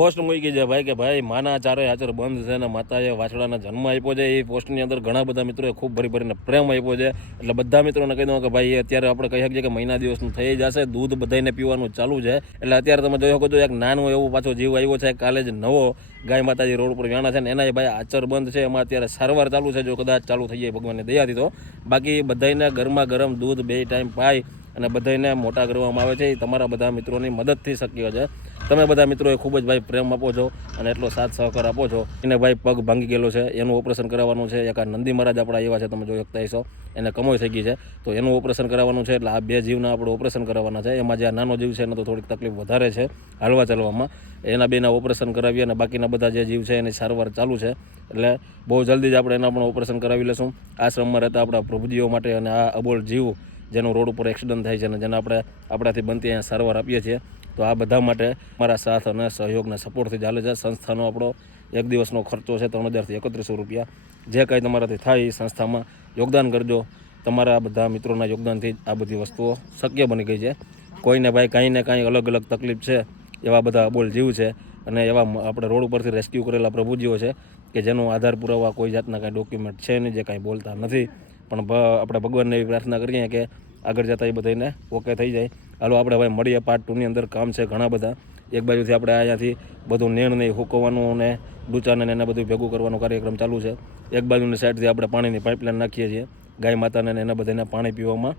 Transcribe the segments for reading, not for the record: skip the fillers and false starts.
Post મૂકી છે ભાઈ કે ભાઈ માના ચારે આચર બંધ છે અને માતાએ વાછડાના જન્મ આપ્યો છે. એ પોસ્ટની અંદર ઘણા બધા મિત્રોએ ખૂબ ભરી ભરીને પ્રેમ આપ્યો છે. એટલે બધા મિત્રોને કહી દઉં કે ભાઈ અત્યારે આપણે કહી શકીએ કે મહિના દિવસનું થઈ જશે. દૂધ બધાને પીવાનું ચાલુ છે. એટલે અત્યારે તમે જોઈ શકો છો એક નાનું એવું પાછો જીવ આવ્યો છે. કાલે જ નવો ગાય માતાજી રોડ ઉપર વ્યાણા છે ને એના ભાઈ આચર બંધ છે. એમાં અત્યારે સારવાર ચાલુ છે. જો કદાચ ચાલુ થઈ જાય ભગવાનની દયાથી તો. બાકી બધાને ગરમા ગરમ દૂધ 2 ટાઈમ પાય અને બધાને મોટા કરવામાં આવે છે. એ તમારા બધા મિત્રોની મદદથી શક્ય છે. તમે બધા મિત્રોએ ખૂબ જ ભાઈ પ્રેમ આપો છો અને એટલો સાથ સહકાર આપો છો. એને ભાઈ પગ ભાંગી ગયેલો છે, એનું ઓપરેશન કરાવવાનું છે. એક આ નંદી મહારાજ આપણા એવા છે, તમે જોઈ શકતા હશો, એને કમોઈ થઈ ગઈ છે, તો એનું ઓપરેશન કરાવવાનું છે. એટલે આ 2 જીવના આપણે ઓપરેશન કરાવવાના છે. એમાં જે આ નાનો જીવ છે એને તો થોડીક તકલીફ વધારે છે હાલવા ચાલવામાં. એના 2ના ઓપરેશન કરાવીએ અને બાકીના બધા જે જીવ છે એની સારવાર ચાલુ છે. એટલે બહુ જલ્દી જ આપણે એના પણ ઓપરેશન કરાવી લઈશું. આશ્રમમાં રહેતા આપણા પ્રભુજીઓ માટે અને આ અબોલ જીવ જેનો રોડ ઉપર એક્સિડન્ટ થાય છે અને જેને આપણે આપણાથી બનતી અહીંયા સારવાર આપીએ છીએ, તો આ બધા માટે મારા સાથ અને સહયોગને સપોર્ટથી ચાલે છે. સંસ્થાનો આપણો એક દિવસનો ખર્ચો છે 3000 થી 3100 રૂપિયા. જે કાંઈ તમારાથી થાય એ સંસ્થામાં યોગદાન કરજો. તમારા બધા મિત્રોના યોગદાનથી આ બધી વસ્તુઓ શક્ય બની ગઈ છે. કોઈને ભાઈ કાંઈ ને કાંઈ અલગ અલગ તકલીફ છે, એવા બધા અબોલ જીવ છે અને એવા આપણે રોડ ઉપરથી રેસ્ક્યુ કરેલા પ્રભુજીઓ છે કે જેનો આધાર પુરાવા કોઈ જાતના કાંઈ ડોક્યુમેન્ટ છે નહીં, જે કાંઈ બોલતા નથી. પણ આપણે ભગવાનને એવી પ્રાર્થના કરીએ કે આગળ જતાં એ બધાને ઓકે થઈ જાય. હાલો આપણે ભાઈ મળીએ પાર્ટ 2ની અંદર. કામ છે ઘણા બધા. એક બાજુથી આપણે અહીંયાથી બધું નેણ હુકવવાનું અને ડૂચાને એને બધું ભેગું કરવાનો કાર્યક્રમ ચાલુ છે. એક બાજુની સાઈડથી આપણે પાણીની પાઇપલાઇન નાખીએ છીએ ગાય માતાને એના બધાને પાણી પીવામાં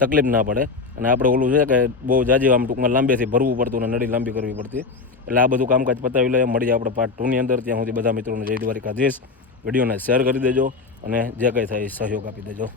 તકલીફ ના પડે. અને આપણે ઓલું છે કે બહુ જાજી આમ ટૂંકમાં લાંબેથી ભરવું પડતું અને નળી લાંબી કરવી પડતી. એટલે આ બધું કામકાજ પતાવી લઈએ. મળીએ આપણે પાર્ટ 2ની અંદર. ત્યાં સુધી બધા મિત્રોને જય દ્વારિકાધીશ. વિડીયોને શેર કરી દેજો અને જે કંઈ થાય એ સહયોગ આપી દેજો.